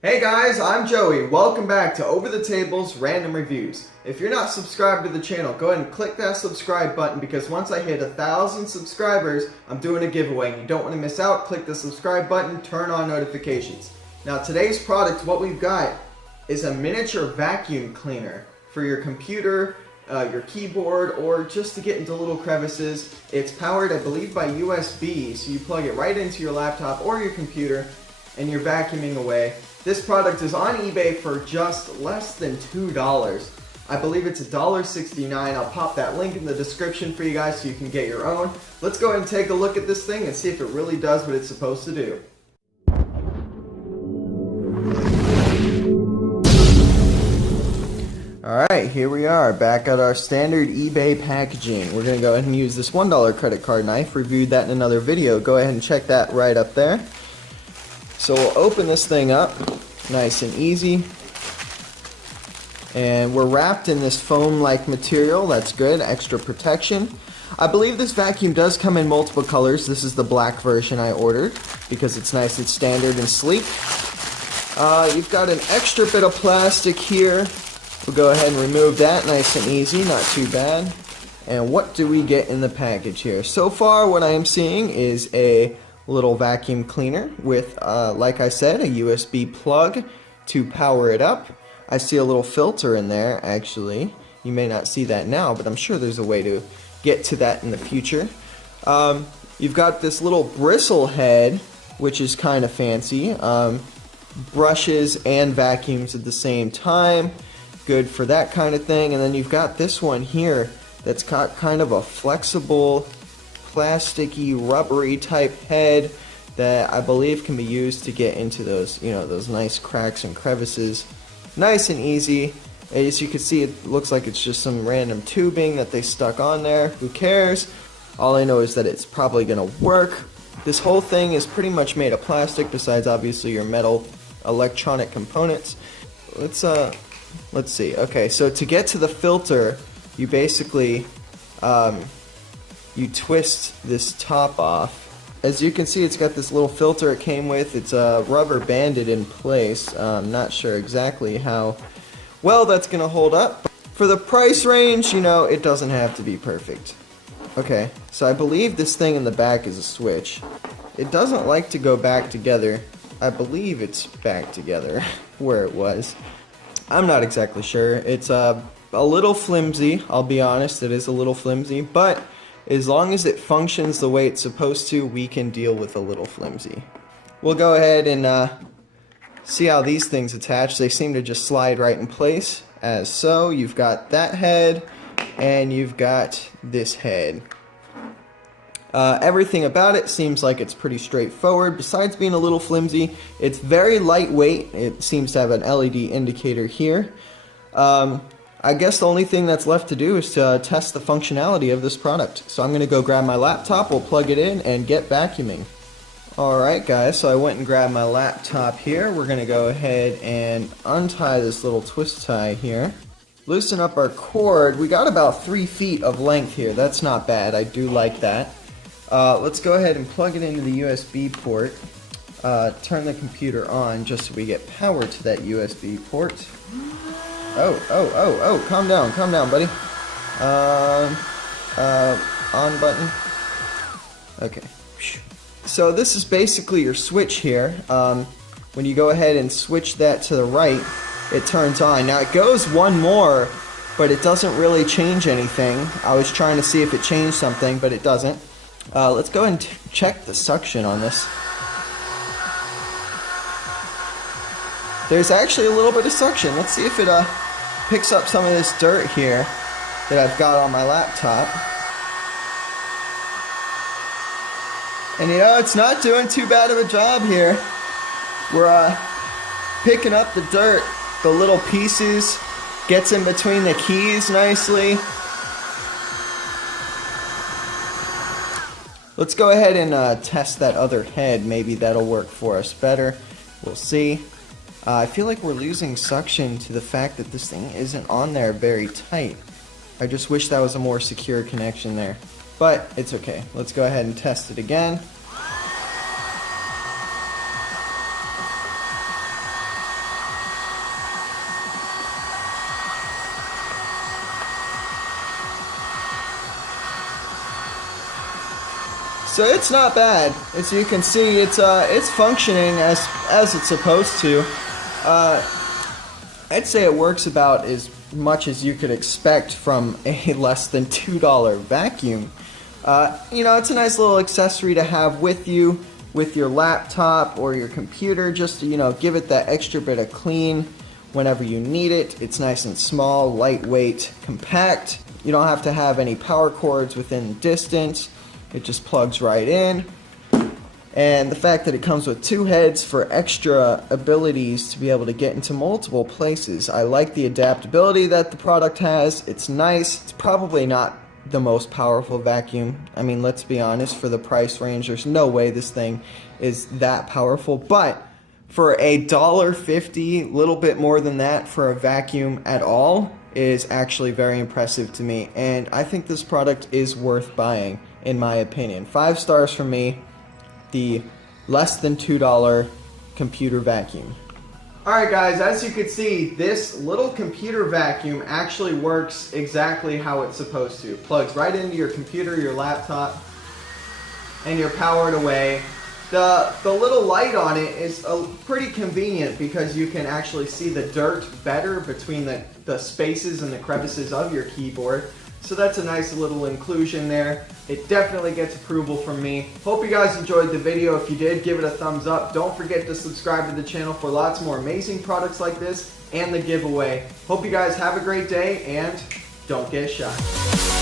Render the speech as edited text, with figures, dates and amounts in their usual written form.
Hey guys, I'm Joey. Welcome back to Over the Table's Random Reviews. If you're not subscribed to the channel, go ahead and click that subscribe button because once I hit 1,000 subscribers, I'm doing a giveaway and you don't want to miss out. Click the subscribe button, turn on notifications. Now today's product, what we've got is a miniature vacuum cleaner for your computer, your keyboard, or just to get into little crevices. It's powered, I believe, by USB, so you plug it right into your laptop or your computer and you're vacuuming away. This product is on eBay for just less than $2. I believe it's $1.69. I'll pop that link in the description for you guys so you can get your own. Let's go ahead and take a look at this thing and see if it really does what it's supposed to do. Alright, here we are, back at our standard eBay packaging. We're going to go ahead and use this $1 credit card knife. Reviewed that in another video. Go ahead and check that right up there. So we'll open this thing up, nice and easy. And we're wrapped in this foam-like material, that's good, extra protection. I believe this vacuum does come in multiple colors. This is the black version I ordered because it's nice, it's standard and sleek. You've got an extra bit of plastic here. We'll go ahead and remove that, nice and easy, not too bad. And what do we get in the package here? So far what I am seeing is a little vacuum cleaner with, like I said, a USB plug to power it up. I see a little filter in there, actually. You may not see that now, but I'm sure there's a way to get to that in the future. You've got this little bristle head, which is kind of fancy. Brushes and vacuums at the same time. Good for that kind of thing. And then you've got this one here that's got kind of a flexible, plasticky, rubbery type head that I believe can be used to get into those, those nice cracks and crevices. Nice and easy. As you can see, it looks like it's just some random tubing that they stuck on there. Who cares? All I know is that it's probably gonna work. This whole thing is pretty much made of plastic, besides obviously your metal electronic components. Let's see. Okay, so to get to the filter, you basically you twist this top off. As you can see, it's got this little filter it came with. It's rubber banded in place. I'm not sure exactly how well that's gonna hold up. For the price range, it doesn't have to be perfect. Okay, so I believe this thing in the back is a switch. It doesn't like to go back together. I believe it's back together where it was. I'm not exactly sure. It's a little flimsy, I'll be honest. It is a little flimsy, but as long as it functions the way it's supposed to, we can deal with a little flimsy. We'll go ahead and see how these things attach. They seem to just slide right in place, as so. You've got that head, and you've got this head. Everything about it seems like it's pretty straightforward. Besides being a little flimsy, it's very lightweight. It seems to have an LED indicator here. I guess the only thing that's left to do is to test the functionality of this product. So I'm going to go grab my laptop, we'll plug it in, and get vacuuming. Alright guys, so I went and grabbed my laptop here. We're going to go ahead and untie this little twist tie here. Loosen up our cord. We got about 3 feet of length here. That's not bad. I do like that. Let's go ahead and plug it into the USB port. Turn the computer on just so we get power to that USB port. Oh, calm down, buddy. On button. Okay. So this is basically your switch here. When you go ahead and switch that to the right, it turns on. Now it goes one more, but it doesn't really change anything. I was trying to see if it changed something, but it doesn't. Let's go and check the suction on this. There's actually a little bit of suction. Let's see if it picks up some of this dirt here that I've got on my laptop. And it's not doing too bad of a job here. We're picking up the dirt, the little pieces, gets in between the keys nicely. Let's go ahead and test that other head. Maybe that'll work for us better. We'll see. I feel like we're losing suction to the fact that this thing isn't on there very tight. I just wish that was a more secure connection there. But it's okay. Let's go ahead and test it again. So it's not bad. As you can see, it's functioning as it's supposed to. I'd say it works about as much as you could expect from a less than $2 vacuum. You know, it's a nice little accessory to have with you, with your laptop or your computer, just to, you know, give it that extra bit of clean whenever you need it. It's nice and small, lightweight, compact. You don't have to have any power cords within distance. It just plugs right in. And the fact that it comes with 2 heads for extra abilities to be able to get into multiple places. I like the adaptability that the product has. It's nice. It's probably not the most powerful vacuum. I mean, let's be honest, for the price range, there's no way this thing is that powerful. But for $1.50, little bit more than that for a vacuum at all, is actually very impressive to me. And I think this product is worth buying, in my opinion. 5 stars from me. The less than $2 computer vacuum. Alright guys, as you can see, this little computer vacuum actually works exactly how it's supposed to. It plugs right into your computer, your laptop, and you're powered away. The little light on it is pretty convenient because you can actually see the dirt better between the spaces and the crevices of your keyboard. So that's a nice little inclusion there. It definitely gets approval from me. Hope you guys enjoyed the video. If you did, give it a thumbs up. Don't forget to subscribe to the channel for lots more amazing products like this and the giveaway. Hope you guys have a great day and don't get shy.